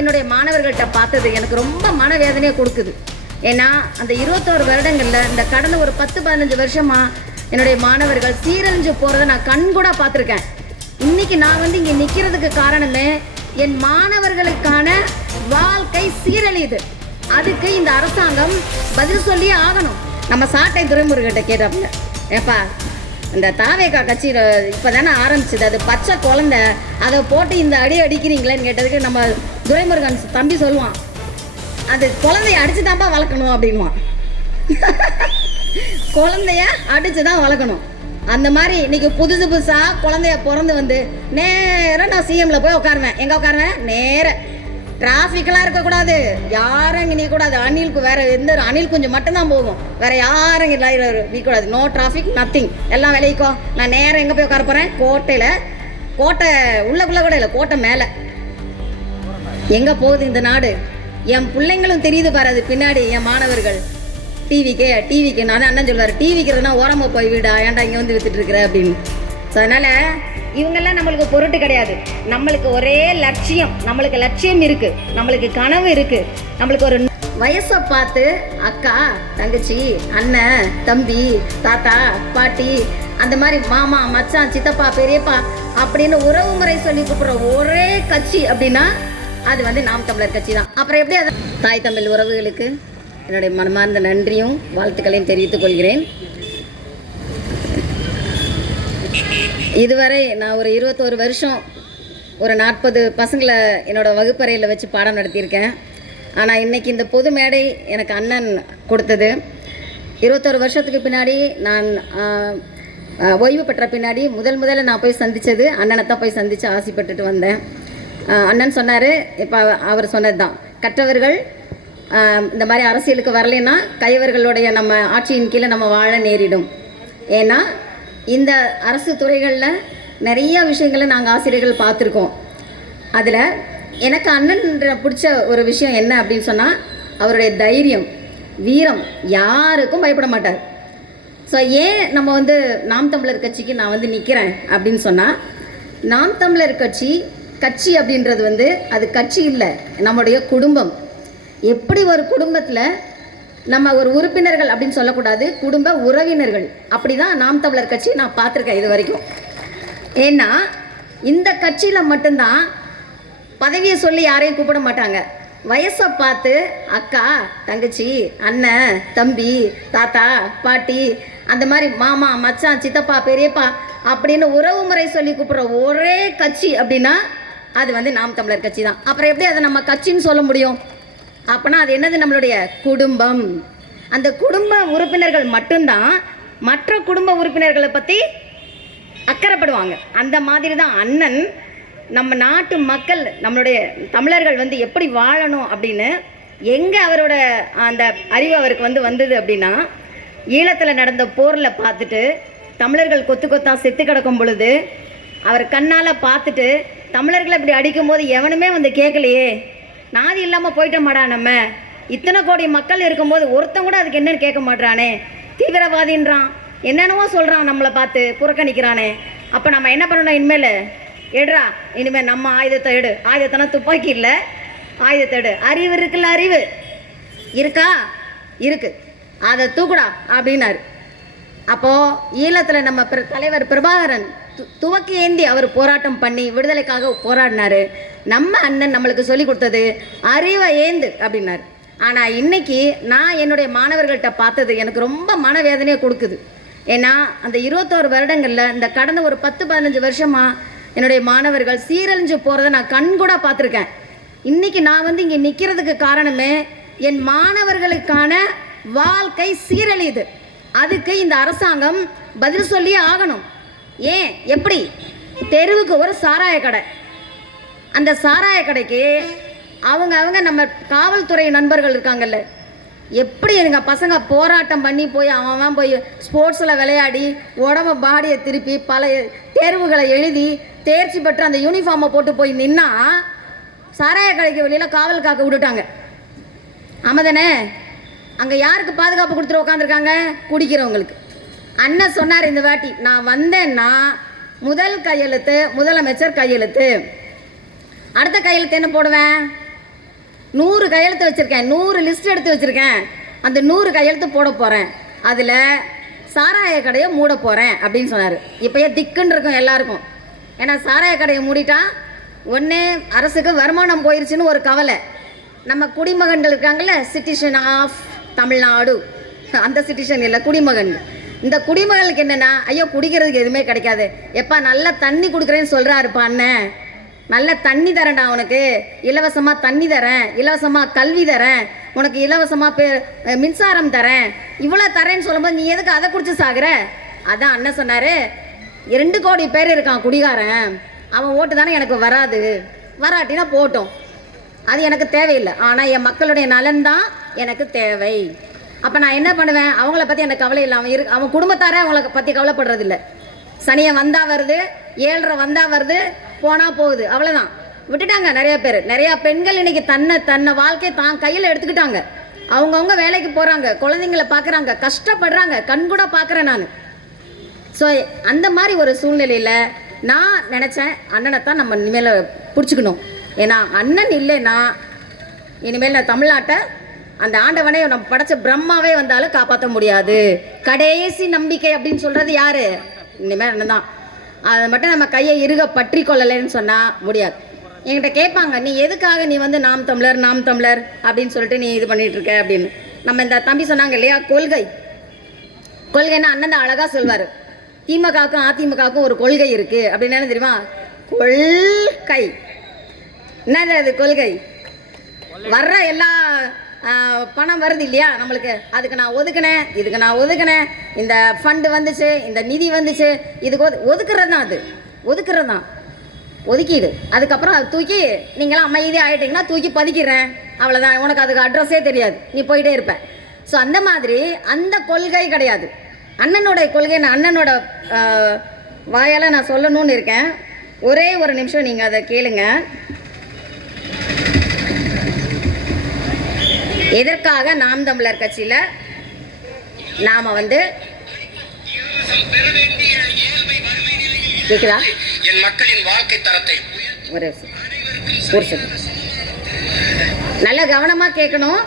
என்னுடைய மாணவர்கள்ட்ட பார்த்தது எனக்கு ரொம்ப மனவேதனையை கொடுக்குது. ஏன்னா அந்த 21 வருடங்களில் இந்த கடந்த ஒரு 10-15 வருஷமாக என்னுடைய மாணவர்கள் சீரழிஞ்சு போகிறத நான் கண்கூட பார்த்துருக்கேன். இன்றைக்கி நான் வந்து இங்கே நிற்கிறதுக்கு காரணமே என் மாணவர்களுக்கான வாழ்க்கை சீரழியுது. அதுக்கு இந்த அரசாங்கம் பதில் சொல்லியே ஆகணும். நம்ம சாட்டை துரைமுருகன்கிட்ட கேட்டாப்புல, ஏப்பா இந்த தாவேகா கட்சி இப்போ தானே ஆரம்பிச்சுது, அது பச்சை குழந்தை, அதை போட்டு இந்த அடி அடிக்கிறீங்களேன்னு கேட்டதுக்கு நம்ம துரைமுருகன் தம்பி சொல்லுவான், அது குழந்தைய அடித்து தான்ப்பா வளர்க்கணும் அப்படின்வான். குழந்தைய அடித்து தான் வளர்க்கணும். அந்த மாதிரி இன்றைக்கி புதுசாக குழந்தைய பிறந்து வந்து நேராக நான் சிஎம்மில் போய் உட்காருவேன். எங்கே உட்காருவேன்? நேராக டிராஃபிக்கெலாம் இருக்கக்கூடாது, யாரும் இங்கே நிற்கக்கூடாது. அணிலுக்கு வேறு எந்த அணில் குஞ்சு மட்டும்தான் போகும், வேறு யாரும் இங்கே நிற்கக்கூடாது. நோ டிராஃபிக், நத்திங், எல்லாம் விளைவிக்கும். நான் நேரம் எங்கே போய் உட்கார போகிறேன்? கோட்டையில். கோட்டை உள்ளக்குள்ளே கூட இல்லை, கோட்டை மேலே. எங்கே போகுது இந்த நாடு? என் பிள்ளைங்களும் தெரியுது பாரு, அது பின்னாடி என் மாணவர்கள் டிவிக்கு நான் தான் அண்ணன் சொல்லுவார், டிவிக்கிறதுனா ஓரமாக போய் விடா, ஏன்டா இங்கே வந்து வித்துட்டு இருக்கிற அப்படின்னு. ஸோ அதனால் இவங்கெல்லாம் நம்மளுக்கு பொருட்டு கிடையாது. நம்மளுக்கு ஒரே லட்சியம், நம்மளுக்கு லட்சியம் இருக்குது, நம்மளுக்கு கனவு இருக்குது. நம்மளுக்கு ஒரு வயசை பார்த்து அக்கா, தங்கச்சி, அண்ணன், தம்பி, தாத்தா, பாட்டி, அந்த மாதிரி மாமா, மச்சான், சித்தப்பா, பெரியப்பா அப்படின்னு உறவு முறை சொல்லி கூப்பிட்ற ஒரே கட்சி அப்படின்னா அது வந்து நாம் தமிழர் கட்சி தான். அப்புறம் எப்படி அது? தாய் தமிழ் உறவுகளுக்கு என்னுடைய மனமார்ந்த நன்றியும் வாழ்த்துக்களையும் தெரிவித்துக் கொள்கிறேன். இதுவரை நான் ஒரு 21 வருஷம் ஒரு 40 பசங்களை என்னோடய வகுப்பறையில் வச்சு பாடம் நடத்தியிருக்கேன். ஆனால் இன்றைக்கி இந்த பொது மேடை எனக்கு அண்ணன் கொடுத்தது. 21 வருஷத்துக்கு பின்னாடி நான் ஓய்வு பெற்ற பின்னாடி முதல்ல நான் போய் சந்தித்தது அண்ணனை தான் போய் சந்தித்து ஆசைப்பட்டுட்டு வந்தேன். அண்ணன் சொன்னார், இப்போ அவர் சொன்னது தான், கற்றவர்கள் இந்த மாதிரி அரசியலுக்கு வரலைன்னா கையவர்களுடைய நம்ம ஆட்சியின் கீழே நம்ம வாழ நேரிடும். ஏன்னா இந்த அரசு துறைகளில் நிறைய விஷயங்களை நாங்கள் ஆசிரியர்கள் பார்த்துருக்கோம். அதில் எனக்கு அண்ணன் பிடிச்ச ஒரு விஷயம் என்ன அப்படின்னு சொன்னால் அவருடைய தைரியம், வீரம், யாருக்கும் பயப்பட மாட்டார். ஸோ ஏன் நம்ம வந்து நாம் தமிழர் கட்சிக்கு நான் வந்து நிற்கிறேன் அப்படின்னு சொன்னால், நாம் தமிழர் கட்சி அப்படின்றது வந்து அது கட்சி இல்லை, நம்முடைய குடும்பம். எப்படி ஒரு குடும்பத்தில் நம்ம ஒரு உறுப்பினர்கள் அப்படின்னு சொல்லக்கூடாது, குடும்ப உறவினர்கள். அப்படி தான் நாம் தமிழர் கட்சி நான் பார்த்துருக்கேன் இது வரைக்கும். ஏன்னா இந்த கட்சியில் மட்டும்தான் பதவியை சொல்லி யாரையும் கூப்பிட மாட்டாங்க. வயசை பார்த்து அக்கா, தங்கச்சி, அண்ணன், தம்பி, தாத்தா, பாட்டி, அந்த மாதிரி மாமா, மச்சான், சித்தப்பா, பெரியப்பா அப்படின்னு உறவு முறை சொல்லி கூப்பிட்ற ஒரே கட்சி அப்படின்னா அது வந்து நாம் தமிழர் கட்சி தான். அப்புறம் எப்படி அதை நம்ம கட்சின்னு சொல்ல முடியும்? அப்போனா அது என்னது? நம்மளுடைய குடும்பம். அந்த குடும்ப உறுப்பினர்கள் மட்டும்தான் மற்ற குடும்ப உறுப்பினர்களை பற்றி அக்கறைப்படுவாங்க. அந்த மாதிரி தான் அண்ணன் நம்ம நாட்டு மக்கள், நம்மளுடைய தமிழர்கள் வந்து எப்படி வாழணும் அப்படின்னு எங்கே அவரோட அந்த அறிவு அவருக்கு வந்தது அப்படின்னா, ஈழத்தில் நடந்த போரில் பார்த்துட்டு தமிழர்கள் கொத்து கொத்தா செத்து கிடக்கும் பொழுது அவர் கண்ணால் பார்த்துட்டு தமிழர்களை இப்படி அடிக்கும்போது எவனுமே வந்து கேட்கலையே, நாதி இல்லாமல் போயிட்டோமாடா, நம்ம இத்தனை கோடி மக்கள் இருக்கும்போது ஒருத்தன் கூட அதுக்கு என்னன்னு கேட்க மாட்டானே, தீவிரவாதின்றான், என்னென்னவோ சொல்கிறான், நம்மளை பார்த்து புறக்கணிக்கிறானே. அப்போ நம்ம என்ன பண்ணணும்? இனிமேல் எடுறா, இனிமேல் நம்ம ஆயுதத்தை எடு. ஆயுதத்தைனா துப்பாக்கி இல்லை, ஆயுதத்தை எடு. அறிவு இருக்குல்ல, அறிவு இருக்கா? இருக்குது, அதை தூக்குடா அப்படின்னாரு. அப்போது ஈழத்தில் நம்ம தலைவர் பிரபாகரன் துவக்கி ஏந்தி அவர் போராட்டம் பண்ணி விடுதலைக்காக போராடினார். நம்ம அண்ணன் நம்மளுக்கு சொல்லி கொடுத்தது அறிவை ஏந்து அப்படின்னாரு. ஆனால் இன்றைக்கி நான் என்னுடைய மாணவர்கள்ட்ட பார்த்தது எனக்கு ரொம்ப மனவேதனையை கொடுக்குது. ஏன்னா அந்த 21 வருடங்களில் இந்த கடந்த ஒரு 10-15 வருஷமாக என்னுடைய மாணவர்கள் சீரழிஞ்சு போகிறத நான் கண்கூட பார்த்துருக்கேன். இன்றைக்கி நான் வந்து இங்கே நிற்கிறதுக்கு காரணமே என் மாணவர்களுக்கான வாழ்க்கை சீரழியுது. அதுக்கு இந்த அரசாங்கம் பதில் சொல்லியே ஆகணும். ஏன்? எப்படி? தெருவுக்கு ஒரு சாராய கடை, அந்த சாராய கடைக்கு அவங்க நம்ம காவல்துறை நண்பர்கள் இருக்காங்கல்ல, எப்படி எங்கள் பசங்க போராட்டம் பண்ணி போய் அவன் போய் ஸ்போர்ட்ஸில் விளையாடி உடம்பு பாடியை திருப்பி பல தேர்வுகளை எழுதி தேர்ச்சி பெற்று அந்த யூனிஃபார்மை போட்டு போய் நின்னா சாராய கடைக்கு வெளியில் காவல் காக்க விட்டுட்டாங்க. ஆமாதானே? அங்கே யாருக்கு பாதுகாப்பு கொடுத்துட்டு உட்காந்துருக்காங்க? குடிக்கிறவங்களுக்கு. அண்ணன் சொன்னார், இந்த வாட்டி நான் வந்தேன்னா முதல் கையெழுத்து முதலமைச்சர் கையெழுத்து, அடுத்த கையெழுத்து என்ன போடுவேன்? 100 கையெழுத்து வச்சுருக்கேன், 100 லிஸ்ட் எடுத்து வச்சுருக்கேன். அந்த 100 கையெழுத்து போட போகிறேன். அதில் சாராய கடையை மூட போகிறேன் அப்படின்னு சொன்னார். இப்போயே திக்குன்னு இருக்கும் எல்லாருக்கும். ஏன்னா சாராய கடையை மூடிட்டா ஒன்று அரசுக்கு வருமானம் போயிடுச்சுன்னு ஒரு கவலை. நம்ம குடிமகன்கள் இருக்காங்கல்ல, சிட்டிசன் ஆஃப் தமிழ்நாடு, அந்த சிட்டிசன் இல்லை, குடிமகன். இந்த குடிமகனுக்கு என்னென்னா, ஐயோ குடிக்கிறதுக்கு எதுவுமே கிடைக்காது, எப்பா நல்ல தண்ணி கொடுக்குறேன்னு சொல்கிறாருப்பா அண்ணன், நல்ல தண்ணி தரேன்டா உனக்கு, இலவசமாக தண்ணி தரேன், இலவசமாக கல்வி தரேன், உனக்கு இலவசமாக மின்சாரம் தரேன், இவ்வளோ தரேன்னு சொல்லும்போது நீ எதுக்கு அதை குடிச்சு சாகுற? அதான் அண்ணன் சொன்னார், 2 கோடி பேர் இருக்கான் குடிகாரன், அவன் ஓட்டு தானே எனக்கு வராது, வராட்டினா போட்டோம், அது எனக்கு தேவையில்லை, ஆனால் என் மக்களுடைய நலன் தான் எனக்கு தேவை. அப்போ நான் என்ன பண்ணுவேன், அவங்கள பற்றி எனக்கு கவலை இல்லை, அவன் குடும்பத்தாரே அவங்கள பற்றி கவலைப்படுறதில்ல. சனியை வந்தால் வருது, 7:30 வந்தால் வருது, போனால் போகுது, அவ்வளோதான், விட்டுட்டாங்க. நிறையா பெண்கள் இன்றைக்கி தன்னை வாழ்க்கையை தான் கையில் எடுத்துக்கிட்டாங்க. அவங்கவுங்க வேலைக்கு போகிறாங்க, குழந்தைங்கள பார்க்குறாங்க, கஷ்டப்படுறாங்க, கண்கூட பார்க்குறேன் நான். ஸோ அந்த மாதிரி ஒரு சூழ்நிலையில் நான் நினச்சேன், அண்ணனை தான் நம்ம இனிமேல் பிடிச்சிக்கணும். ஏன்னா அண்ணன் இல்லைன்னா இனிமேல் நான் தமிழ்நாட்டை அந்த ஆண்டவனே நம்ம படைச்ச பிரம்மாவே வந்தாலும் காப்பாற்ற முடியாது. கடைசி நம்பிக்கை அப்படின்னு சொல்கிறது யார்? இனிமேல் அண்ணன் தான். அதை மட்டும் நம்ம கையை இறுக பற்றி கொள்ளலைன்னு சொன்னால் முடியாது. என்கிட்ட கேட்பாங்க, நீ எதுக்காக நீ வந்து நாம் தமிழர் அப்படின்னு சொல்லிட்டு நீ இது பண்ணிகிட்ருக்க அப்படின்னு. நம்ம இந்த தம்பி சொன்னாங்க இல்லையா, கொள்கைன்னா அண்ணன் தான் அழகாக சொல்வார். திமுகவுக்கும் அதிமுகவுக்கும் ஒரு கொள்கை இருக்குது அப்படின்னு என்ன தெரியுமா? கொள்கை. என்னது அது கொள்கை? வர்ற எல்லா பணம் வருது இல்லையா நம்மளுக்கு, அதுக்கு நான் ஒதுக்கினேன், இதுக்கு நான் ஒதுக்கினேன், இந்த ஃபண்டு வந்துச்சு, இந்த நிதி வந்துச்சு, இதுக்கு ஒதுக்குறது தான், அது ஒதுக்குறது தான், ஒதுக்கிடு. அதுக்கப்புறம் அது தூக்கி நீங்களாம் அமைதியாக ஆகிட்டிங்கன்னா தூக்கி பதுக்கிறேன், அவ்வளோதான், உனக்கு அதுக்கு அட்ரஸே தெரியாது, நீ போயிட்டே இருப்பேன். ஸோ அந்த மாதிரி அந்த கொள்கை கிடையாது. அண்ணனோட கொள்கை நான் அண்ணனோட வாயால் நான் சொல்லணும்னு இருக்கேன். ஒரே ஒரு நிமிஷம் நீங்கள் அதை கேளுங்க. எதற்காக நாம் தமிழர் கட்சியில் நாம் வந்து கேட்குதா, என் மக்களின் வாழ்க்கை தரத்தை ஒரு நல்ல கவனமாக கேட்கணும்.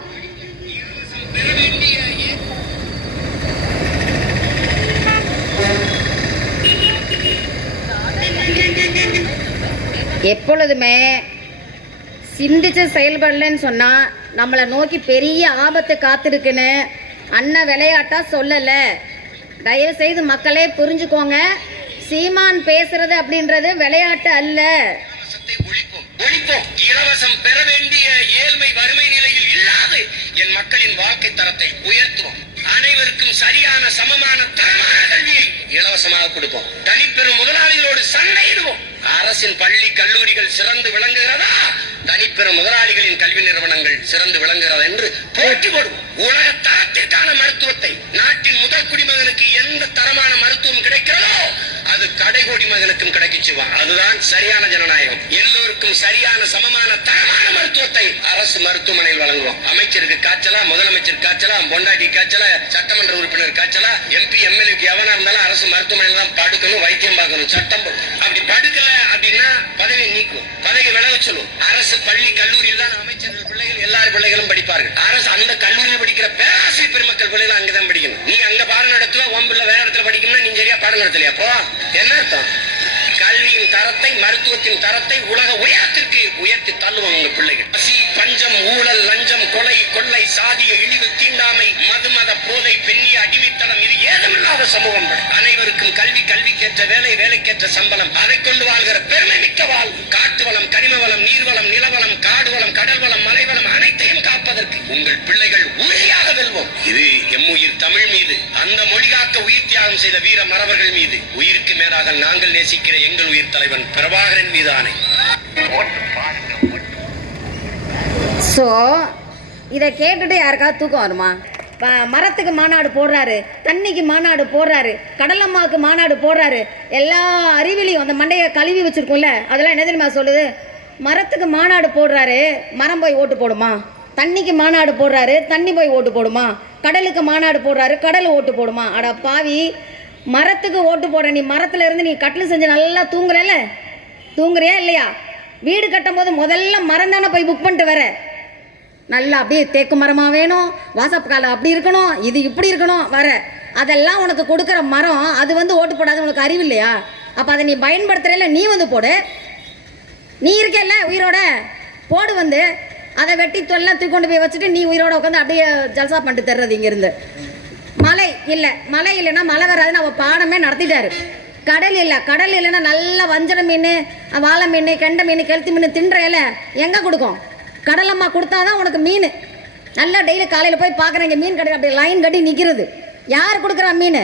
எப்பொழுதுமே சிந்திச்சு செயல்படலன்னு சொன்னால் நம்மளை நோக்கி பெரிய ஆபத்து காத்திருக்குன்னு அண்ணன் விளையாட்டாக சொல்லலை. தயவுசெய்து மக்களே புரிஞ்சுக்கோங்க, சீமான் பேசுறது அப்படின்றது விளையாட்டு அல்ல. ஒழிப்போம். இலவசம் பெற வேண்டிய ஏழ்மை வறுமை நிலையில் இல்லாது என் மக்களின் வாழ்க்கை தரத்தை உயர்த்துவோம். அனைவருக்கும் சரியான சமமான தரமான கல்வியை இலவசமாக கொடுப்போம். தனிப்பெரும் முதலாளிகளோடு சண்டையிடுவோம். அரசின் பள்ளி கல்லூரிகள் சிறந்து விளங்குகிறதா, தனிப்பெரும் முதலாளிகளின் கல்வி நிறுவனங்கள் சிறந்து விளங்குகிறது என்று போட்டி போடுவோம். உலக தரத்திற்கான மருத்துவத்தை நாட்டின் முதல் குடிமகனுக்கு எந்த தரமான மருத்துவம் கிடைக்கிறதோ அது கடைகோடி மகனுக்கும் கிடைக்குச்சுவான். அதுதான் சரியான ஜனநாயகம். எல்லோருக்கும் சரியான சமமான தரமான மருத்துவத்தை அரசு மருத்துவமனையில் வழங்குவோம். அமைச்சருக்கு காய்ச்சலா, முதலமைச்சர் காய்ச்சலா, பொண்டாட்டி காய்ச்சலா, சட்டமன்ற உறுப்பினர் காய்ச்சலா, MP MLA எவனா இருந்தாலும் அரசு மருத்துவமனையில் தான் படுக்கணும், வைத்தியம் பார்க்கணும், சட்டம். அப்படி படுக்கல அப்படின்னா பதவி நீக்கும், பதவி விலக சொல்லும். அரசு பள்ளி கல்லூரியில் தான் அமைச்சர்கள் பிள்ளைகள் எல்லார் பிள்ளைகளும் படிப்பார்கள். அரசு அந்த கல்லூரியில் படிக்கிற பேராசிரியர் பெருமக்கள் பிள்ளைகள் அங்கதான் படிக்கணும். நீ அங்க பாடம் நடத்துவ, உன் பிள்ளை வேற இடத்துல படிக்கணும்னா நீ சரியா பாடம் நடத்தலையா? அப்போ என்ன அர்த்தம்? கல்வியின் தரத்தை, மருத்துவத்தின் தரத்தை உலக உயரத்திற்கு உயர்த்தி தள்ளுவோம் உங்க பிள்ளைகள். பசி, பஞ்சம், ஊழல், லஞ்சம், கொலை, கொள்ளை, சாதிய இழிவு, தீண்டாமை, மதுமத போதை, பெண்ணிய அடிமைத்தனம், இது ஏதுமில்லாத சமூகம். அனைவருக்கும் கல்வி, கல்விக்கேற்ற வேலை, வேலைக்கேற்ற சம்பளம், அதை கொண்டு வாழ்கிற பெருமை மிக்க வாழ்வு. காட்டு வளம், கனிம வளம், நீர்வளம், நிலவளம், காடு வளம், கடல் வளம், மலைவளம் அனைத்தையும் காப்பதற்கு உங்கள் பிள்ளைகள் உறுதியாக வெல்வோம். இது எம்முயிர் தமிழ் மீது, அந்த மொழி காக்க உயிர் தியாகம் செய்த வீர மறவர்கள் மீது, உயிருக்கு மேலாக நாங்கள் நேசிக்கிற எங்கள் உயிர் தலைவன் பிரபாகரன் மீது ஆணை. ஸோ இதை கேட்டுட்டு யாருக்காவது தூக்கம் வருமா? மரத்துக்கு மாநாடு போடுறாரு, தண்ணிக்கு மாநாடு போடுறாரு, கடலம்மாவுக்கு மாநாடு போடுறாரு, எல்லா அறிவிலையும் அந்த மண்டையை கழுவி வச்சுருக்கோம்ல, அதெல்லாம் என்ன தெரியுமா சொல்லுது? மரத்துக்கு மாநாடு போடுறாரு, மரம் போய் ஓட்டு போடுமா? தண்ணிக்கு மாநாடு போடுறாரு, தண்ணி போய் ஓட்டு போடுமா? கடலுக்கு மாநாடு போடுறாரு, கடல் ஓட்டு போடுமா? அட பாவி, மரத்துக்கு ஓட்டு போட நீ மரத்தில் இருந்து நீ கட்டில் செஞ்சு நல்லா தூங்குறியா இல்லையா? வீடு கட்டும் போது முதல்ல மரம் தானே போய் புக் பண்ணிட்டு வர. நல்லா அப்படியே தேக்கு மரமாக வேணும், வாசப்பக்கால அப்படி இருக்கணும், இது இப்படி இருக்கணும் வர அதெல்லாம் உனக்கு கொடுக்குற மரம் அது வந்து ஓட்டு போடாது உனக்கு அறிவு இல்லையா? அப்போ அதை நீ பயன்படுத்துறல நீ வந்து போடு. நீ இருக்கல உயிரோட போடு வந்து அதை வெட்டி தொல்லாம் தூக்கி கொண்டு போய் வச்சுட்டு நீ உயிரோட உட்காந்து அப்படியே ஜல்சா பண்ணிட்டு தர்றது இங்கேருந்து. மலை இல்லை, மலை இல்லைன்னா மழை வராதுன்னு அவள் பாடமே நடத்திட்டாரு. கடல் இல்லை, கடல் இல்லைன்னா நல்ல வஞ்சர மீன், வாழை மீன், கெண்டை மீன், கெளுத்தி மீன் தின்றல எங்கே கொடுக்கும்? கடலம்மா கொடுத்தாதான் உனக்கு மீன். நல்லா டெய்லி காலையில் போய் பார்க்குறேங்க மீன் கடை அப்படியே லைன் கட்டி நிற்கிறது. யார் கொடுக்குறா மீன்?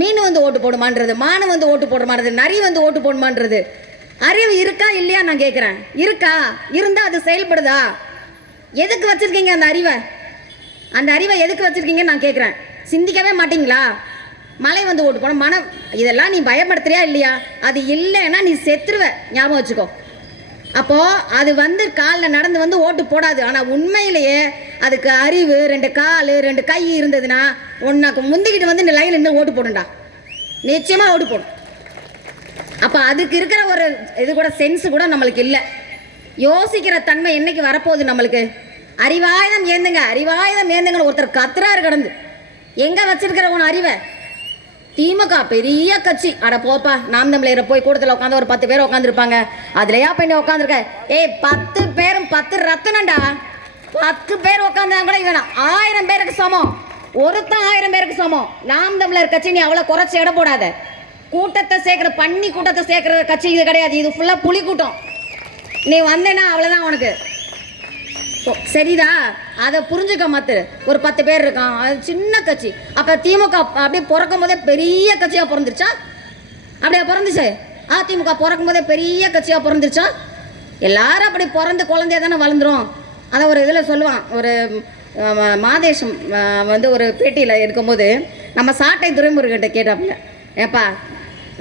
மீன் வந்து ஓட்டு போடுமான்றது, மானு வந்து ஓட்டு போடுமான்றது, நரி வந்து ஓட்டு போடுமான்றது. அறிவு இருக்கா இல்லையா நான் கேட்குறேன். இருக்கா? இருந்தால் அது செயல்படுதா? எதுக்கு வச்சுருக்கீங்க அந்த அறிவை? அந்த அறிவை எதுக்கு வச்சுருக்கீங்கன்னு நான் கேட்குறேன். சிந்திக்கவே மாட்டிங்களா? மழை வந்து ஓட்டு போன மனம் இதெல்லாம் நீ பயப்படுத்துறியா இல்லையா? அது இல்லைன்னா நீ செத்துருவ, ஞாபகம் வச்சுக்கோ. அப்போது அது வந்து காலில் நடந்து வந்து ஓட்டு போடாது. ஆனால் உண்மையிலேயே அதுக்கு அறிவு, 2 கால் 2 கை இருந்ததுன்னா உனக்கு முந்திக்கிட்டு வந்து இந்த லைனில் நின்று ஓட்டு போடுண்டா, நிச்சயமாக ஓட்டு போடும். அப்போ அதுக்கு இருக்கிற ஒரு இது கூட சென்ஸு கூட நம்மளுக்கு இல்லை. யோசிக்கிற தன்மை என்னைக்கு வரப்போகுது நம்மளுக்கு? அறிவாயுதம் ஏந்துங்க, அறிவாயுதம் ஏந்துங்கன்னு ஒருத்தர் கத்துறாரு கடந்து. எங்கே வச்சிருக்கிற உன் அறிவை? திமுக பெரிய கட்சி, அட போப்பா, நாம் தமிழரை போய் கூட்டத்தில் உட்காந்து ஒரு 10 பேர் உட்காந்துருப்பாங்க, அதுலையா பண்ணி உட்காந்துருக்க? 10 பேரும் 10 ரத்தனண்டா. 10 பேர் உட்காந்தா கூட இவன் 1000 பேருக்கு சமம். ஒருத்தன் 1000 பேருக்கு சமம். நாம் தமிழர் கட்சி நீ அவ்வளோ குறைச்சி இட போடாத. கூட்டத்தை சேர்க்குற பண்ணி கூட்டத்தை சேர்க்குற கட்சி இது கிடையாது. இது ஃபுல்லாக புலி கூட்டம். நீ வந்தேன்னா அவ்வளோதான் உனக்கு. சரிதா? அதை புரிஞ்சுக்க மாத்து. ஒரு 10 பேர் இருக்கான், அது சின்ன கட்சி. அப்போ திமுக அப்படியே பிறக்கும் போதே பெரிய கட்சியாக பிறந்துருச்சா? அப்படியே பிறந்துச்சு. அதிமுக பிறக்கும் போதே பெரிய கட்சியாக பிறந்துருச்சா? எல்லாரும் அப்படி பிறந்து குழந்தைய தானே வளர்ந்துரும். அதை ஒரு இதில் சொல்லுவான், ஒரு மாதேஷம் வந்து ஒரு பேட்டியில் இருக்கும்போது நம்ம சாட்டை துரைமுருகன்ட்ட கேட்டாப்புல, ஏப்பா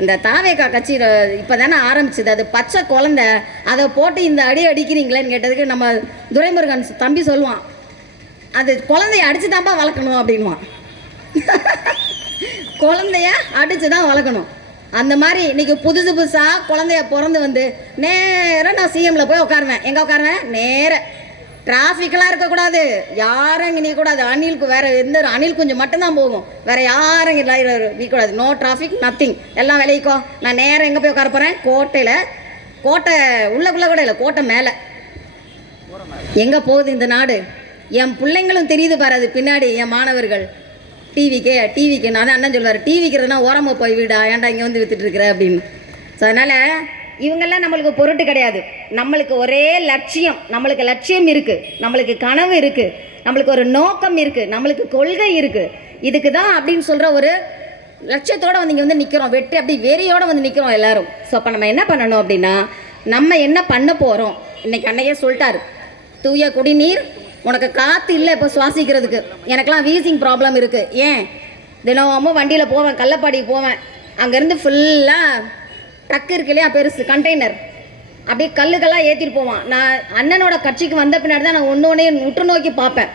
இந்த தாவேக்கா கட்சி இப்போ தானே ஆரம்பிச்சுது, அது பச்சை குழந்தை, அதை போட்டு இந்த அடி அடிக்கிறீங்களேன்னு கேட்டதுக்கு நம்ம துரைமுருகன் தம்பி சொல்லுவான், அது குழந்தைய அடித்து தான்ப்பா வளர்க்கணும் அப்படின்வான். குழந்தைய அடித்து தான் வளர்க்கணும். அந்த மாதிரி இன்றைக்கி புதுசு புதுசாக குழந்தைய பிறந்து வந்து நேராக நான் சிஎம்மில் போய் உட்காருவேன். எங்கே உட்காருவேன்? நேராக. டிராஃபிக்கெலாம் இருக்கக்கூடாது, யாரும் இங்கே நிற்கக்கூடாது. அணிலுக்கு வேறு எந்த அணில் குஞ்சு மட்டும்தான் போகும், வேறு யாரும் இங்கே நிற்கக்கூடாது. நோ டிராஃபிக், நத்திங், எல்லாம் விளைவிக்கும். நான் நேரம் எங்கே போய் உட்கார போகிறேன்? கோட்டையில். கோட்டை உள்ளக்குள்ளே கூட இல்லை, கோட்டை மேலே. எங்கே போகுது இந்த நாடு? என் பிள்ளைங்களும் தெரியுது பாரு, அது பின்னாடி என் மாணவர்கள். டிவிக்கு நான் தான் அண்ணன் சொல்வார், டிவிக்கிறதுனா ஓரமாக போய் விடா, ஏன்டா இங்கே வந்து விற்றுட்டுருக்குற அப்படின்னு. ஸோ அதனால் இவங்கெல்லாம் நம்மளுக்கு பொருட்டு கிடையாது. நம்மளுக்கு ஒரே லட்சியம், நம்மளுக்கு லட்சியம் இருக்குது, நம்மளுக்கு கனவு இருக்குது, நம்மளுக்கு ஒரு நோக்கம் இருக்குது, நம்மளுக்கு கொள்கை இருக்குது. இதுக்கு தான் அப்படின்னு சொல்கிற ஒரு லட்சியத்தோடு வந்து இங்கே வந்து நிற்கிறோம், வெற்றி அப்படி வெறியோடு வந்து நிற்கிறோம் எல்லோரும். ஸோ அப்போ நம்ம என்ன பண்ணணும் அப்படின்னா, நம்ம என்ன பண்ண போகிறோம்? இன்றைக்கி அன்னைக்கே சொல்லிட்டாரு, தூய குடிநீர், உனக்கு காற்று இல்லை இப்போ சுவாசிக்கிறதுக்கு. எனக்கெலாம் வீசிங் ப்ராப்ளம் இருக்குது. ஏன் தினமும் வண்டியில் போவேன், கள்ளப்பாடிக்கு போவேன், அங்கேருந்து ஃபுல்லாக ட்ரக் இருக்கு இல்லையா, பெருசு கண்டெய்னர், அப்படியே கல்லுக்கெல்லாம் ஏற்றிட்டு போவான். நான் அண்ணனோட கட்சிக்கு வந்த பின்னாடி தான் நான் ஒன்று உற்று நோக்கி பார்ப்பேன்.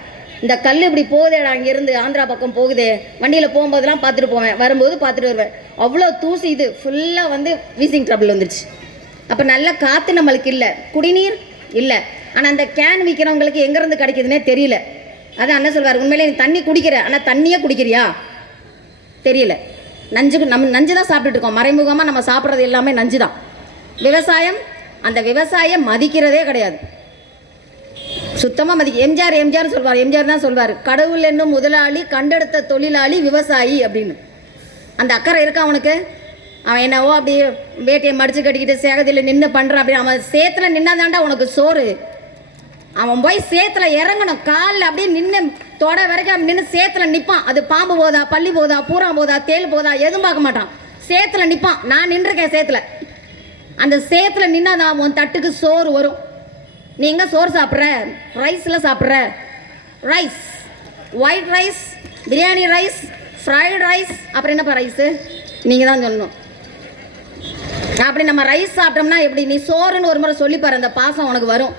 இந்த கல் இப்படி போகுதேடா, அங்கேருந்து ஆந்திரா பக்கம் போகுதே, வண்டியில் போகும்போதெல்லாம் பார்த்துட்டு போவேன், வரும்போது பார்த்துட்டு வருவேன். அவ்வளோ தூசி, இது ஃபுல்லாக வந்து வீசிங் ட்ரபிள் வந்துருச்சு. அப்போ நல்ல காற்று நம்மளுக்கு இல்லை, குடிநீர் இல்லை. ஆனால் அந்த கேன் விற்கிறவங்களுக்கு எங்கேருந்து கிடைக்குதுன்னே தெரியல. அதான் அண்ணன் சொல்வார், உண்மையிலே நீ தண்ணி குடிக்கிற, ஆனால் தண்ணியே குடிக்கிறியா தெரியல. நம்ம நஞ்சு தான் சாப்பிட்டுட்டு இருக்கோம். மறைமுகமாக நம்ம சாப்பிட்றது எல்லாமே நஞ்சு தான். விவசாயம், அந்த விவசாயம் மதிக்கிறதே கிடையாது, சுத்தமாக எம்ஜிஆர் சொல்வார், எம்ஜிஆர் தான் சொல்வார், கடவுள் என்னும் முதலாளி, கண்டெடுத்த தொழிலாளி விவசாயி அப்படின்னு. அந்த அக்கறை இருக்கா அவனுக்கு? அவன் என்னவோ அப்படி வேட்டையை மடித்து கட்டிக்கிட்டு சேகத்தில் நின்று பண்ணுறான். அப்படி அவன் சேத்துல நின்னாதாண்டா உனக்கு சோறு. அவன் போய் சேத்துல இறங்கணும், காலில் அப்படியே நின்று தொட வரைக்கும் அவன் நின்று சேத்துல நிற்பான். அது பாம்பு போதா, பள்ளி போதா, பூரா போதா, தேல் போதா, எதுவும் பார்க்க மாட்டான், சேத்துல நிற்பான். நான் நின்றுருக்கேன் சேத்துல. அந்த சேத்துல நின்னாதான் உன் தட்டுக்கு சோறு வரும். நீ எங்கே சோறு சாப்பிட்ற? ரைஸில் சாப்பிட்ற. Rice, white rice, biryani rice, fried rice, அப்புறம் என்னப்பா ரைஸு? நீங்கள் தான் சொல்லணும். அப்படி நம்ம ரைஸ் சாப்பிட்டோம்னா எப்படி? நீ சோறுன்னு ஒரு முறை சொல்லிப்பாரு, அந்த பாசம் உனக்கு வரும்.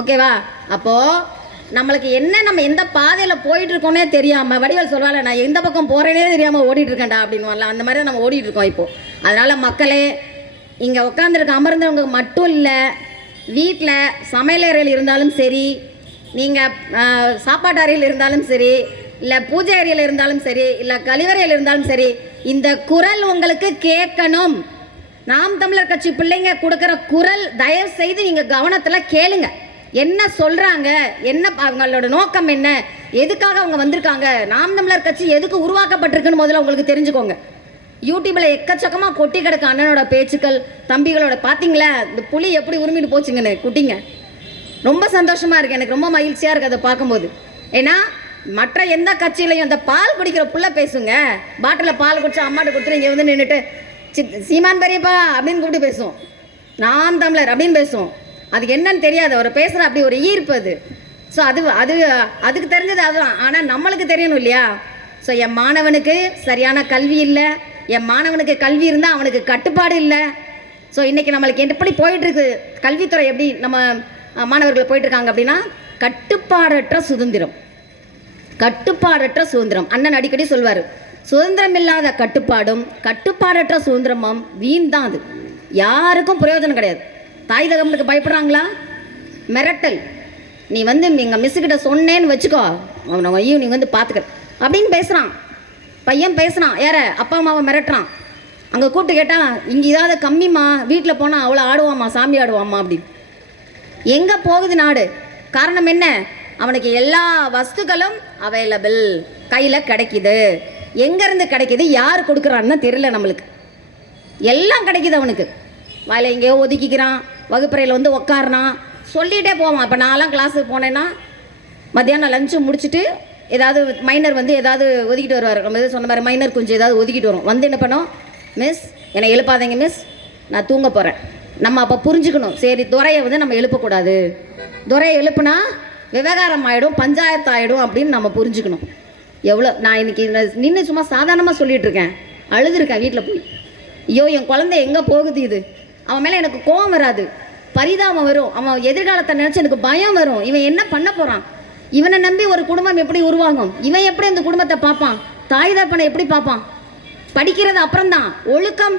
ஓகேவா? அப்போது நம்மளுக்கு என்ன, நம்ம எந்த பாதையில் போயிட்டுருக்கோன்னே தெரியாமல், வடிவேல் சொல்வாள், நான் எந்த பக்கம் போகிறேனே தெரியாமல் ஓடிட்டுருக்கேன்டா அப்படின்னு. அந்த மாதிரி நம்ம ஓடிட்டுருக்கோம் இப்போது. அதனால் மக்களே, இங்கே உட்காந்துருக்க அமர்ந்தவங்க மட்டும் இல்லை, வீட்டில் சமையலறையில் இருந்தாலும் சரி, நீங்கள் சாப்பாட்டு அறையில் இருந்தாலும் சரி, இல்லை பூஜை அறையில் இருந்தாலும் சரி, இல்லை கழிவறையில் இருந்தாலும் சரி, இந்த குரல் உங்களுக்கு கேட்கணும். நாம் தமிழர் கட்சி பிள்ளைங்க கொடுக்குற குரல் தயவு செய்து நீங்கள் கவனத்தில் கேளுங்க. என்ன சொல்கிறாங்க, என்ன அவங்களோட நோக்கம் என்ன, எதுக்காக அவங்க வந்திருக்காங்க, நாம் தமிழர் கட்சி எதுக்கு உருவாக்கப்பட்டிருக்குன்னு முதல்ல உங்களுக்கு தெரிஞ்சுக்கோங்க. யூடியூப்பில் எக்கச்சக்கமாக கொட்டி கிடக்கு அண்ணனோட பேச்சுக்கள், தம்பிகளோட. பார்த்தீங்களா இந்த புலி எப்படி உரிமிட்டு போச்சுங்கன்னு குட்டிங்க. ரொம்ப சந்தோஷமாக இருக்குது, எனக்கு ரொம்ப மகிழ்ச்சியாக இருக்குது அதை பார்க்கும்போது. ஏன்னா மற்ற எந்த கட்சியிலையும் அந்த பால் குடிக்கிற புள்ள பேசுங்க, பாட்டிலில் பால் குடிச்சா அம்மாட்ட கொடுத்துட்டு இங்கே வந்து நின்றுட்டு சீமான் பெரியப்பா அப்படின்னு கூப்பிட்டு பேசுவோம், நாம் தமிழர் அப்படின்னு பேசுவோம். அதுக்கு என்னன்னு தெரியாது, அவர் பேசுகிற அப்படி ஒரு ஈர்ப்பு அது. ஸோ அதுக்கு தெரிஞ்சது அதுதான். ஆனால் நம்மளுக்கு தெரியணும் இல்லையா? ஸோ என் மாணவனுக்கு சரியான கல்வி இல்லை, என் மாணவனுக்கு கல்வி இருந்தால் அவனுக்கு கட்டுப்பாடு இல்லை. ஸோ இன்றைக்கி நம்மளுக்கு எப்படி போயிட்டுருக்கு கல்வித்துறை, எப்படி நம்ம மாணவர்கள் போயிட்டுருக்காங்க அப்படின்னா கட்டுப்பாடற்ற சுதந்திரம். கட்டுப்பாடற்ற சுதந்திரம். அண்ணன் அடிக்கடி சொல்வார், சுதந்திரம் இல்லாத கட்டுப்பாடும் கட்டுப்பாடற்ற சுதந்திரமும் வீண் தான். அது யாருக்கும் பிரயோஜனம் கிடையாது. தாய் தகவலுக்கு பயப்படுறாங்களா? மிரட்டல். நீ வந்து எங்கள் மிஸ்ஸுக்கிட்ட சொன்னேன்னு வச்சுக்கோ, அவனை ஈவினிங் வந்து பார்த்துக்க அப்படின்னு பேசுகிறான். பையன் பேசுகிறான், யார அப்பா அம்மாவை மிரட்டுறான். அங்கே கூப்பிட்டு கேட்டால் இங்கே ஏதாவது கம்மிம்மா, வீட்டில் போனால் அவ்வளோ ஆடுவாம்மா, சாமி ஆடுவாம்மா அப்படின்னு. எங்கே போகுது நாடு? காரணம் என்ன? அவனுக்கு எல்லா வஸ்துக்களும் அவைலபிள், கையில் கிடைக்கிது. எங்கேருந்து கிடைக்கிது, யார் கொடுக்குறான்னு தெரியல நம்மளுக்கு. எல்லாம் கிடைக்கிது அவனுக்கு. வாயில் எங்கேயோ ஒதுக்கிக்கிறான், வகுப்பறையில் வந்து உக்காடுறான், சொல்லிகிட்டே போவான். இப்போ நான்லாம் கிளாஸுக்கு போனேன்னா மத்தியானம் லஞ்சு முடிச்சுட்டு ஏதாவது மைனர் வந்து ஏதாவது ஒதுக்கிட்டு வருவார். நம்ம எதாவது சொன்ன மாதிரி மைனர் கொஞ்சம் ஏதாவது ஒதுக்கிட்டு வரும். வந்து என்ன பண்ணோம், மிஸ் என்னை எழுப்பாதீங்க மிஸ், நான் தூங்க போகிறேன். நம்ம அப்போ புரிஞ்சுக்கணும், சரி துறையை வந்து நம்ம எழுப்பக்கூடாது, துறையை எழுப்புனா விவகாரம் ஆகிடும், பஞ்சாயத்து ஆகிடும் அப்படின்னு நம்ம புரிஞ்சுக்கணும். எவ்வளோ நான் இன்றைக்கி நின்று சும்மா சாதாரணமாக சொல்லிகிட்டு இருக்கேன், அழுதுருக்கேன் வீட்டில் போய். ஐயோ என் குழந்தை எங்கே போகுது இது. அவன் மேலே எனக்கு கோபம் வராது, பரிதாபம் வரும். அவன் எதிர்காலத்தை நினச்சி எனக்கு பயம் வரும். இவன் என்ன பண்ண போகிறான், இவனை நம்பி ஒரு குடும்பம் எப்படி உருவாகும், இவன் எப்படி அந்த குடும்பத்தை பார்ப்பான், தாய் தகப்பனை எப்படி பார்ப்பான். படிக்கிறது அப்புறம்தான். ஒழுக்கம்,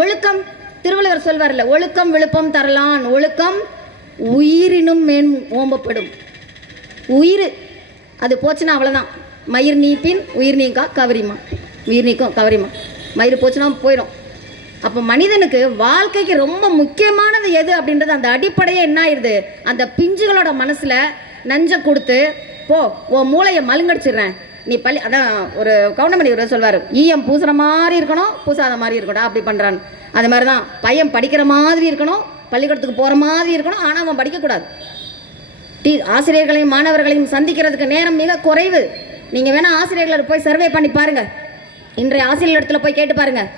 ஒழுக்கம் திருவள்ளுவர் சொல்வார்ல, ஒழுக்கம் விழுப்பம் தரலான், ஒழுக்கம் உயிரினும் மேன் ஓம்பப்படும். உயிர் அது போச்சுன்னா அவ்வளோதான். மயிர் நீப்பின் உயிர் நீக்கா கவரிமா, உயிர் நீக்கும் கவரிமா. மயிர் போச்சுன்னா போயிடும். அப்போ மனிதனுக்கு வாழ்க்கைக்கு ரொம்ப முக்கியமானது எது அப்படின்றது அந்த அடிப்படையே என்ன ஆயிடுது, அந்த பிஞ்சுகளோட மனசில் நஞ்சை கொடுத்து போ உன் மூளையை மழுங்கடிச்சிடுறேன் நீ பள்ளி. அதான் ஒரு கவுண்டமணி ஒரு சொல்வார், ஈயம் பூசுகிற மாதிரி இருக்கணும், பூசாத மாதிரி இருக்கணும், அப்படி பண்ணுறான்னு. அது மாதிரி தான் பையன் படிக்கிற மாதிரி இருக்கணும், பள்ளிக்கூடத்துக்கு போகிற மாதிரி இருக்கணும், ஆனால் அவன் படிக்கக்கூடாது. ஆசிரியர்களையும் மாணவர்களையும் சந்திக்கிறதுக்கு நேரம் மிக குறைவு. நீங்கள் வேணால் ஆசிரியர்களை போய் சர்வே பண்ணி பாருங்கள், இன்றைய ஆசிரியர் இடத்துல போய் கேட்டு பாருங்கள்,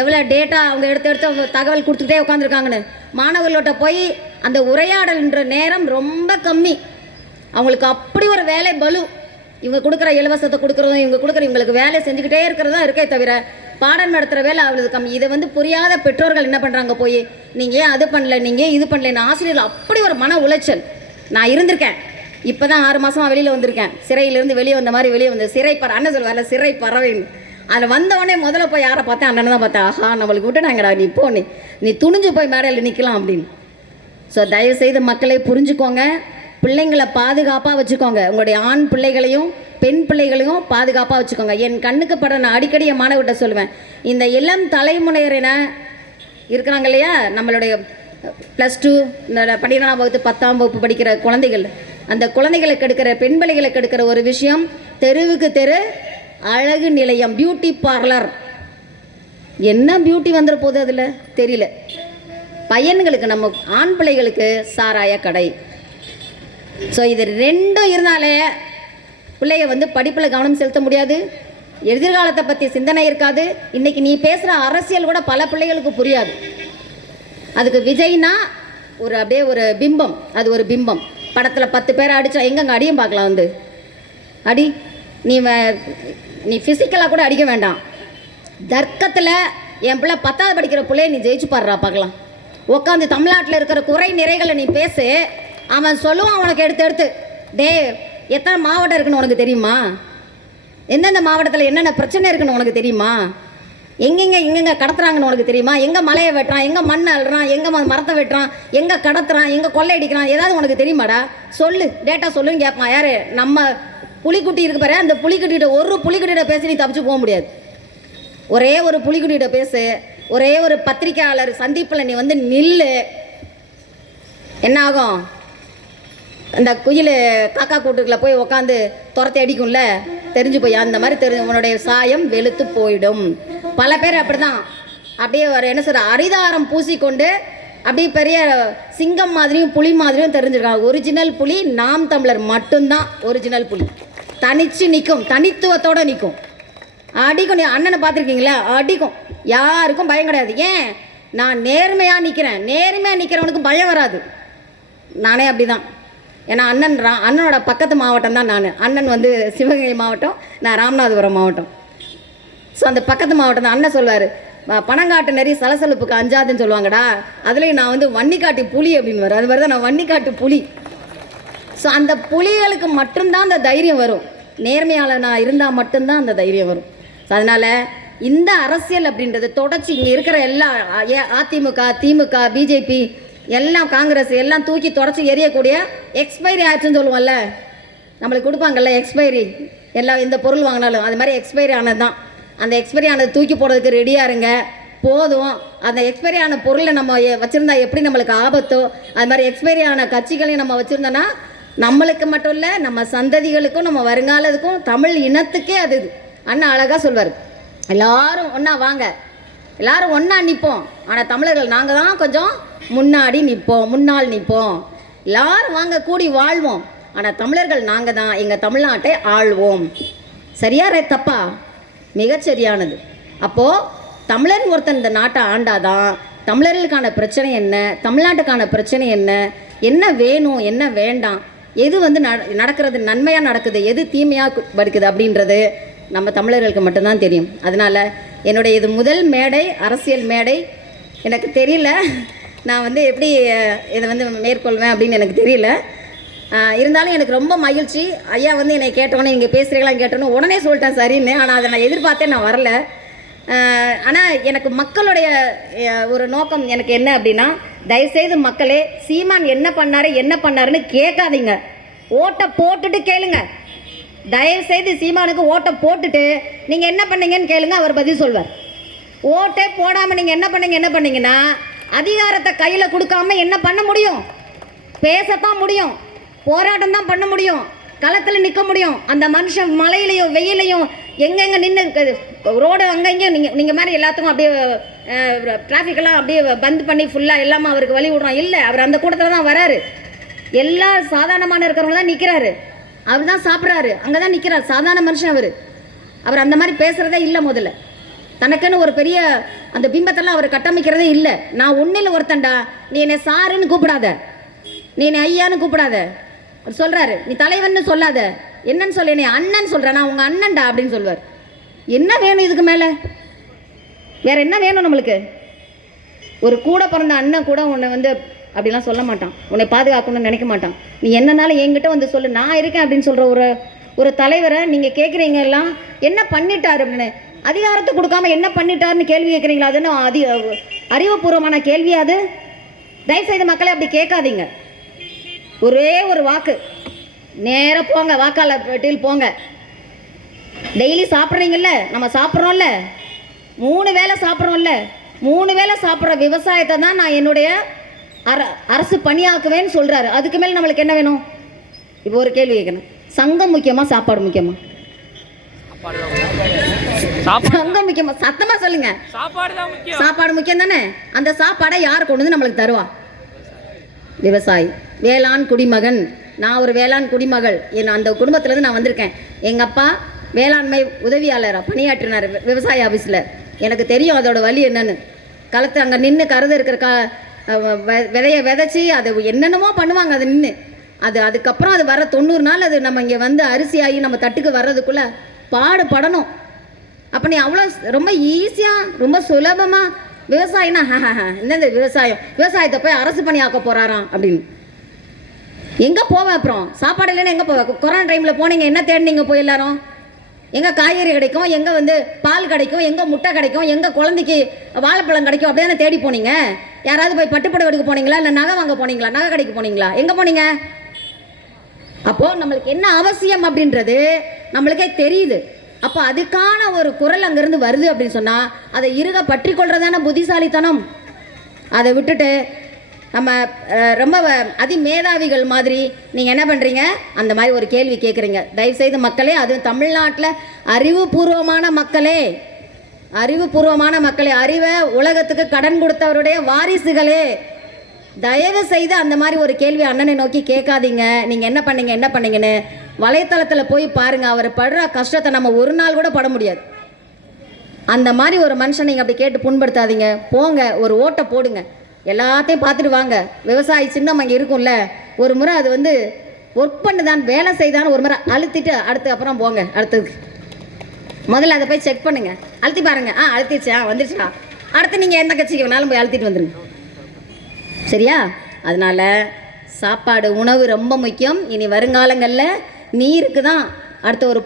எவ்வளோ டேட்டா அவங்க எடுத்து அவங்க தகவல் கொடுத்துக்கிட்டே உட்காந்துருக்காங்கன்னு. மாணவர்கள்ட்ட போய் அந்த உரையாடல்ன்ற நேரம் ரொம்ப கம்மி. அவங்களுக்கு அப்படி ஒரு வேலை பலு. இவங்க கொடுக்குற இலவசத்தை கொடுக்குறதும், இவங்க கொடுக்குற இவங்களுக்கு வேலை செஞ்சுக்கிட்டே இருக்கிறதா இருக்கே தவிர பாடம் நடத்துகிற வேலை அவ்வளவு கம்மி. இதை வந்து புரியாத பெற்றோர்கள் என்ன பண்ணுறாங்க, போய் நீங்கள் ஏன் அது பண்ணல, நீங்கள் ஏன் இது பண்ணலன்னு ஆசிரியர்கள் அப்படி ஒரு மன உளைச்சல். நான் இருந்திருக்கேன், இப்போ தான் 6 மாதமாக வெளியில் வந்திருக்கேன். சிறையிலேருந்து வெளியே வந்த மாதிரி வெளியே வந்து சிறை அண்ணன் சொல்லுவார்ல சிறை பறவைன்னு. அதில் வந்தவொடனே முதல்ல போய் யாரை பார்த்தேன், அண்ணனை தான் பார்த்தேன். ஆஹா நம்மளுக்கு விட்டுட்டாங்கடா, நீ போ, நீ துணிஞ்சு போய் மேடையில் நிற்கலாம் அப்படின்னு. ஸோ தயவுசெய்து மக்களை புரிஞ்சுக்கோங்க, பிள்ளைங்களை பாதுகாப்பாக வச்சுக்கோங்க. உங்களுடைய ஆண் பிள்ளைகளையும் பெண் பிள்ளைகளையும் பாதுகாப்பாக வச்சுக்கோங்க. என் கண்ணுக்கு பட நான் அடிக்கடி என் மாணவர்கிட்ட சொல்லுவேன், இந்த இளம் தலைமுறையின இருக்கிறாங்க இல்லையா, நம்மளுடைய +2 இந்த 12ஆம் வகுப்பு 10ஆம் வகுப்பு படிக்கிற குழந்தைகள், அந்த குழந்தைகளை கெடுக்கிற பெண் பிள்ளைகளை கெடுக்கிற ஒரு விஷயம், தெருவுக்கு தெரு அழகு நிலையம், பியூட்டி பார்லர். என்ன பியூட்டி வந்துட போகுது அதில் தெரியல. பையன்களுக்கு, நம்ம ஆண் பிள்ளைகளுக்கு சாராய கடை. ஸோ இது ரெண்டும் இருந்தாலே பிள்ளைய வந்து படிப்பில் கவனம் செலுத்த முடியாது, எதிர்காலத்தை பற்றி சிந்தனை இருக்காது. இன்றைக்கி நீ பேசுகிற அரசியல் கூட பல பிள்ளைகளுக்கு புரியாது. அதுக்கு விஜய்னா ஒரு அப்படியே ஒரு பிம்பம், அது ஒரு பிம்பம். படத்தில் 10 பேரை அடித்தா எங்கெங்கே அடியும் பார்க்கலாம் வந்து அடி. நீ ஃபிசிக்கலாக கூட அடிக்க வேண்டாம், தர்க்கத்தில் என் பிள்ளை 10ஆவது படிக்கிற பிள்ளைய நீ ஜெயிச்சு பாடுறா பார்க்கலாம். உட்காந்து தமிழ்நாட்டில் இருக்கிற குறை நிறைகளை நீ பேசு, அவன் சொல்லுவான் உனக்கு எடுத்து டே எத்தனை மாவட்டம் இருக்குன்னு உனக்கு தெரியுமா, எந்தெந்த மாவட்டத்தில் என்னென்ன பிரச்சனை இருக்குன்னு உனக்கு தெரியுமா, எங்கெங்க கடத்துறாங்கன்னு உனக்கு தெரியுமா? எங்கே மலையை வெட்டுறான், எங்கே மண் அள்ளுறான், எங்கே மரத்தை வெட்டுறான், எங்கே கடத்துறான், எங்கே கொள்ளையடிக்கிறான், ஏதாவது உனக்கு தெரியுமாடா? சொல்லு, டேட்டா சொல்லுன்னு கேட்பான். யார்? நம்ம புலிக்குட்டி இருக்கு பாரு, அந்த புலிக்குட்டிகிட்ட ஒரு புலிக்குட்டிகிட்ட பேசி நீ தப்பிச்சு போக முடியாது. ஒரே ஒரு புலிக்குட்டிகிட்ட பேசு, ஒரே ஒரு பத்திரிக்கையாளர் சந்திப்பில் நீ வந்து நில்லு, என்ன ஆகும்? அந்த குயில் காக்கா கூட்டுக்குள்ள போய் உக்காந்து துரத்தி அடிக்கும்ல, தெரிஞ்சு போய் அந்த மாதிரி தெரிஞ்சு உன்னுடைய சாயம் வெளுத்து போயிடும். பல பேர் அப்படி தான், அப்படியே ஒரு என்ன சொல்கிற அரிதாரம் பூசிக்கொண்டு அப்படியே பெரிய சிங்கம் மாதிரியும் புலி மாதிரியும் தெரிஞ்சிருக்காங்க. ஒரிஜினல் புலி நாம் தமிழர் மட்டும்தான். ஒரிஜினல் புலி தனிச்சு நிற்கும், தனித்துவத்தோடு நிற்கும். அடிக்கும். நீ அண்ணனை பார்த்துருக்கீங்களா? அடிக்கும். யாருக்கும் பயம் கிடையாது. ஏன்? நான் நேர்மையாக நிற்கிறேன். நேர்மையாக நிற்கிறவனுக்கு பயம் வராது. நானே அப்படி தான். ஏன்னா அண்ணனோட பக்கத்து மாவட்டம் தான் நான். அண்ணன் வந்து சிவகங்கை மாவட்டம், நான் ராமநாதபுரம் மாவட்டம். ஸோ அந்த பக்கத்து மாவட்டம் தான். அண்ணன் சொல்லுவார், பனங்காட்டு நெறி சலசலப்புக்கு அஞ்சாதுன்னு சொல்லுவாங்கடா, அதுலேயும் நான் வந்து வன்னிக்காட்டு புலி அப்படின்னு வரும். அது மாதிரி தான் நான் வன்னிக்காட்டு புலி. ஸோ அந்த புலிகளுக்கு மட்டும்தான் அந்த தைரியம் வரும். நேர்மையாளனாக இருந்தால் மட்டும்தான் அந்த தைரியம் வரும். ஸோ அதனால் இந்த அரசியல் அப்படின்றது தொடர்ச்சி இங்கே இருக்கிற எல்லா அதிமுக, திமுக, பிஜேபி எல்லாம், காங்கிரஸ் எல்லாம் தூக்கி தொடச்சி எரியக்கூடிய எக்ஸ்பைரி ஆச்சுன்னு சொல்லுவோம்ல, நம்மளுக்கு கொடுப்பாங்கல்ல எக்ஸ்பைரி, எல்லாம் எந்த பொருள் வாங்கினாலும் அது மாதிரி எக்ஸ்பைரி ஆனது தான். அந்த எக்ஸ்பைரி ஆனது தூக்கி போடுறதுக்கு ரெடியாக இருங்க. போதும். அந்த எக்ஸ்பைரி ஆன பொருளை நம்ம வச்சுருந்தா எப்படி நம்மளுக்கு ஆபத்தோ, அது மாதிரி எக்ஸ்பைரி ஆன கட்சிகளையும் நம்ம வச்சுருந்தோன்னா நம்மளுக்கு மட்டும் இல்லை, நம்ம சந்ததிகளுக்கும் நம்ம வருங்காலத்துக்கும் தமிழ் இனத்துக்கே அது. அண்ணா அழகாக சொல்வார், எல்லாரும் ஒன்றா வாங்க, எல்லாரும் ஒன்றா நிற்போம். ஆனால் தமிழர்கள் நாங்கள் தான் கொஞ்சம் முன்னாடி நிற்போம், முன்னால் நிற்போம். எல்லாரும் வாங்க, கூடி வாழ்வோம். ஆனால் தமிழர்கள் நாங்கள் தான் எங்கள் தமிழ்நாட்டை ஆள்வோம். சரியா தப்பா? மிகச்சரியானது. அப்போது தமிழன் ஒருத்தன் இந்த நாட்டை ஆண்டாதான் தமிழர்களுக்கான பிரச்சனை என்ன, தமிழ்நாட்டுக்கான பிரச்சனை என்ன, என்ன வேணும், என்ன வேண்டாம், எது வந்து நடக்கிறது நன்மையாக நடக்குது, எது தீமையாக படுக்குது அப்படின்றது நம்ம தமிழர்களுக்கு மட்டும்தான் தெரியும். அதனால் என்னுடைய இது முதல் மேடை, அரசியல் மேடை. எனக்கு தெரியல நான் வந்து எப்படி இதை வந்து மேற்கொள்வேன் அப்படின்னு எனக்கு தெரியல. இருந்தாலும் எனக்கு ரொம்ப மகிழ்ச்சி. ஐயா வந்து என்னை கேட்டோன்னே, நீங்கள் பேசுகிறீங்களான்னு கேட்டோன்னே உடனே சொல்லிட்டேன் சரின்னு. ஆனால் அதை நான் எதிர்பார்த்தேன், நான் வரல. ஆனால் எனக்கு மக்களுடைய ஒரு நோக்கம் எனக்கு என்ன அப்படின்னா, தயவுசெய்து மக்களே, சீமான் என்ன பண்ணாருன்னு கேட்காதீங்க, ஓட்டை போட்டுட்டு கேளுங்க. தயவுசெய்து சீமானுக்கு ஓட்டை போட்டுட்டு நீங்கள் என்ன பண்ணீங்கன்னு கேளுங்க, அவர் பதில் சொல்வார். ஓட்டே போடாமல் நீங்கள் என்ன பண்ணீங்கன்னா அதிகாரத்தை கையில் கொடுக்காம என்ன பண்ண முடியும்? பேசத்தான் முடியும், போராட்டம் தான் பண்ண முடியும், களத்தில் நிற்க முடியும். அந்த மனுஷன் மழையிலையும் வெயிலையும் எங்கெங்கே நின்று ரோடு அங்கங்கேயும் நீங்கள் மாதிரி எல்லாத்துக்கும் அப்படியே டிராஃபிக்கெல்லாம் அப்படியே பந்து பண்ணி ஃபுல்லாக எல்லாமே அவருக்கு வழி விடுறோம். இல்லை, அவர் அந்த கூட்டத்தில் தான் வராரு. எல்லா சாதாரணமான இருக்கிறவங்க தான் நிற்கிறாரு. அவர் தான் சாப்பிட்றாரு, அங்கே தான் நிற்கிறார். சாதாரண மனுஷன் அவர் அந்த மாதிரி பேசுகிறதே இல்லை. முதல்ல தனக்குன்னு ஒரு பெரிய அந்த பிம்பத்தெல்லாம் அவர் கட்டமைக்கிறதே இல்லை. நான் ஒன்றில் ஒருத்தன்டா, நீ என்னை சாருன்னு கூப்பிடாத, நீ என்னை ஐயான்னு கூப்பிடாத. அவர் சொல்கிறாரு, நீ தலைவன்னு சொல்லாத, என்னன்னு சொல்ல, என்னை அண்ணன் சொல்கிறேன், நான் உங்கள் அண்ணன்டா அப்படின்னு சொல்லுவார். என்ன வேணும் இதுக்கு மேலே? வேற என்ன வேணும் நம்மளுக்கு? ஒரு கூட பிறந்த அண்ணன் கூட உன்னை வந்து அப்படிலாம் சொல்ல மாட்டான், உன்னை பாதுகாக்கணும்னு நினைக்க மாட்டான். நீ என்னன்னாலும் என்கிட்ட வந்து சொல்லு, நான் இருக்கேன் அப்படின்னு சொல்கிற ஒரு தலைவரை நீங்கள் கேட்குறீங்க எல்லாம் என்ன பண்ணிட்டாரு அப்படின்னு. அதிகாரத்தை கொடுக்காம என்ன பண்ணிட்டாருன்னு கேள்வி கேட்குறீங்களா? அது என்ன அறிவுபூர்வமான கேள்வி? அது தயவுசெய்து மக்களை அப்படி கேட்காதீங்க. ஒரே ஒரு வாக்கு, நேராக போங்க, வாக்காளர் பெட்டியில் போங்க. டெய்லி சாப்பிட்றீங்கல்ல, நம்ம சாப்பிட்றோம்ல, 3 வேளை சாப்பிட்றோம்ல, 3 வேளை சாப்பிட்ற விவசாயத்தை தான் நான் என்னுடைய அரசு பணியாக்குவேன்னு சொல்கிறாரு. அதுக்கு மேலே நம்மளுக்கு என்ன வேணும்? இப்போ ஒரு கேள்வி கேட்கணும், சங்கம் முக்கியமா சாப்பாடு முக்கியமா? சங்கம் முக்கியமா? சத்தமாக சொல்லுங்க. சாப்பாடு முக்கியம் தானே. அந்த சாப்பாடை யார் கொண்டு வந்து நம்மளுக்கு தருவா? விவசாயி, வேளாண் குடிமகன். நான் ஒரு வேளாண் குடிமகள். அந்த குடும்பத்துலேருந்து நான் வந்திருக்கேன். எங்கள் அப்பா வேளாண்மை உதவியாளராக பணியாற்றினார் விவசாய ஆஃபீஸில். எனக்கு தெரியும் அதோட வலி என்னன்னு. களத்து அங்கே நின்று கருது இருக்கிற விதையை விதைச்சி அதை என்னென்னமோ பண்ணுவாங்க. அது நின்று அதுக்கப்புறம் அது வர 90 நாள் அது நம்ம இங்கே வந்து அரிசி ஆகி நம்ம தட்டுக்கு வர்றதுக்குள்ளே பாடுபடணும். அப்போ நீ அவ்வளோ ரொம்ப ஈஸியாக ரொம்ப சுலபமாக விவசாயினா என்னது விவசாயத்தை போய் அரசு பணி ஆக்க போகிறாராம் அப்படின்னு எங்கே போவேன்? அப்புறம் சாப்பாடு இல்லைன்னா எங்கே போவேன்? கொரோனா டைமில் போனீங்க, என்ன தேடினீங்க போய் எல்லாரும்? எங்கே காய்கறி கிடைக்கும், எங்கே வந்து பால் கிடைக்கும், எங்கே முட்டை கிடைக்கும், எங்கே குழந்தைக்கு வாழைப்பழம் கிடைக்கும், அப்படியே தேடி போனீங்க? யாராவது போய் பட்டுப்புடவை எடுக்க போனீங்களா, இல்லை நகை வாங்க போனீங்களா, நகை கடைக்கு போனீங்களா, எங்கே போனீங்க? அப்போது நம்மளுக்கு என்ன அவசியம் அப்படின்றது நம்மளுக்கே தெரியுது. அப்போ அதுக்கான ஒரு குரல் அங்கேருந்து வருது அப்படின்னு சொன்னால் அதை இறுக பற்றி கொள்றதான புத்திசாலித்தனம். அதை விட்டுட்டு நம்ம ரொம்ப அதிமேதாவிகள் மாதிரி நீங்கள் என்ன பண்ணுறீங்க, அந்த மாதிரி ஒரு கேள்வி கேட்குறீங்க. தயவுசெய்து மக்களே, அதுவும் தமிழ்நாட்டில் அறிவுபூர்வமான மக்களே, அறிவை உலகத்துக்கு கடன் கொடுத்தவருடைய வாரிசுகளே, தயவு செய்து அந்த மாதிரி ஒரு கேள்வி அண்ணனை நோக்கி கேட்காதீங்க. நீங்கள் என்ன பண்ணீங்கன்னு வலைத்தளத்தில் போய் பாருங்கள். அவர் படுற கஷ்டத்தை நம்ம ஒரு நாள் கூட பட முடியாது. அந்த மாதிரி ஒரு மனுஷன் நீங்கள் அப்படி கேட்டு புண்படுத்தாதீங்க. போங்க, ஒரு ஓட்டை போடுங்க, எல்லாத்தையும் பார்த்துட்டு வாங்க. விவசாயி சின்னம் அங்கே இருக்கும்ல, ஒரு முறை அது வந்து ஒர்க் பண்ணுதான், வேலை செய்தான்னு ஒரு முறை அழுத்திட்டு அடுத்து அப்புறம் போங்க. அடுத்ததுக்கு முதல்ல அதை போய் செக் பண்ணுங்கள், அழுத்தி பாருங்கள். அழுத்திடுச்சா, வந்துருச்சா, அடுத்து நீங்கள் எந்த கட்சிக்கு வேணாலும் போய் அழுத்திட்டு வந்துடுங்க. சரியா? அதனால் சாப்பாடு, உணவு ரொம்ப முக்கியம். இனி வருங்காலங்களில் நீருக்கு தான் அடுத்த ஒரு